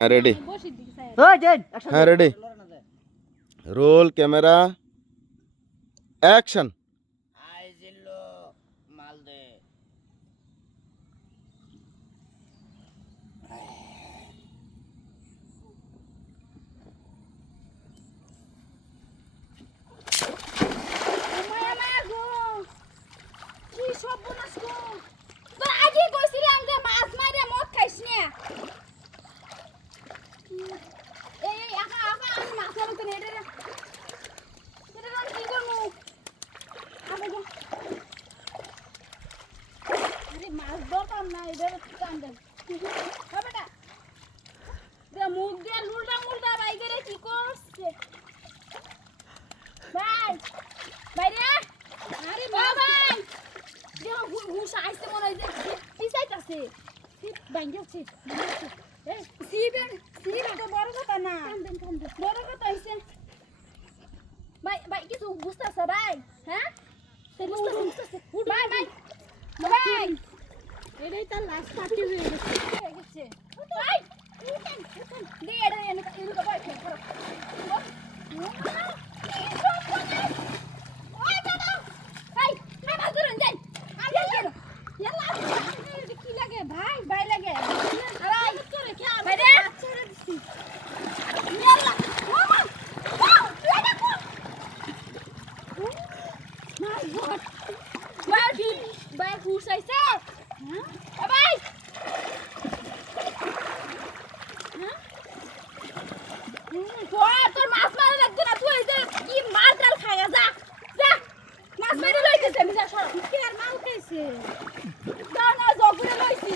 ready ওই দেন হ্যাঁ রেডি রোল ক্যামেরা অ্যাকশন আই জিল্লো মাল দে মায়া মায়া গো কি সব বনাস গো তো আগে কইছিলাম যে মাছ মাইরা মদ খাইছ না এই আকা আকা আমি মাছের তো নেড়ে রে এটা আমি কি করব আবে গো আরে মাছ দরকার না এদের টান দে হবে না দে মুখ দিয়ে লুলটা মুলটা বাইরে কি করছে ভাই বাইরে আরে ভাই যে হুশ আইছে মনে হয় যে পিছাইতাছে বাইঙ্গেছে এই সিবেন তো বড় কথা না বড় কথা হইছে ভাই ভাই কিছু বুঝতাছ ভাই হ্যাঁ বুঝতাছ ভাই ভাই ভাই এটাই তার লাস্ট পার্টি হয়ে গেছে ভাই দে এটা এনে তো ভাই করো ওই দাদা ভাই না মাছ ধরুন যাই আগে গেলো ইয়ালা কি লাগে ভাই ভাই লাগে আরে করে কি ভাই রে ছেড়ে দিছি ইয়ালা মামা লাগা কো মাই গড ভাই হুশ আইছে হ্যাঁ ভাই তোর মাছ মারা লাগবে না তুই কি মাল টাল খাইয়া যা যা মাছ মেরে লইতেছে আমি যা সর কি আর মাল খাইছে দাও না জগুরে লইছি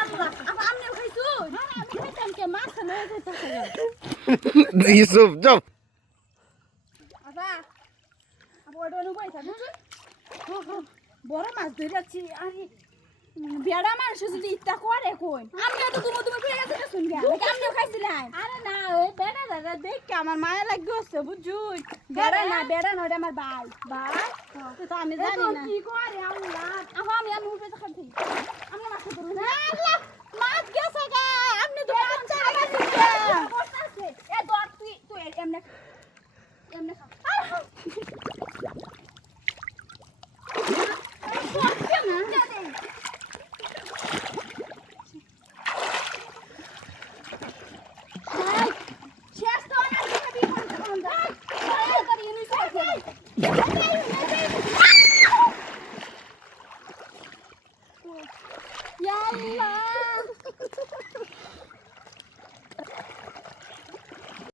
আল্লাহ আমনে খাইছো হ্যাঁ আমি খাইতাম কে মাছ লয়ে যাইতাছে ইউসুফ যাও আবা ওটা নো কইতা বড় মাছ ধরেছি আরে বেড়া মানুষ যদি ইচ্ছা করে কই আমি তো তুমি ফিরে গেছে শুনবি আমিও খাইছিলাম আরে না ওই বেড়া দাদা দেখে আমার মায়া লাগছে বুঝুই বেড়া না ওটা আমার ভাই তো আমি জানি না কি করে আল্লাহ আমি উপরে খাচ্ছি আমি মাছ ধরু না আল্লাহ মাছ গেছে গা আপনি তো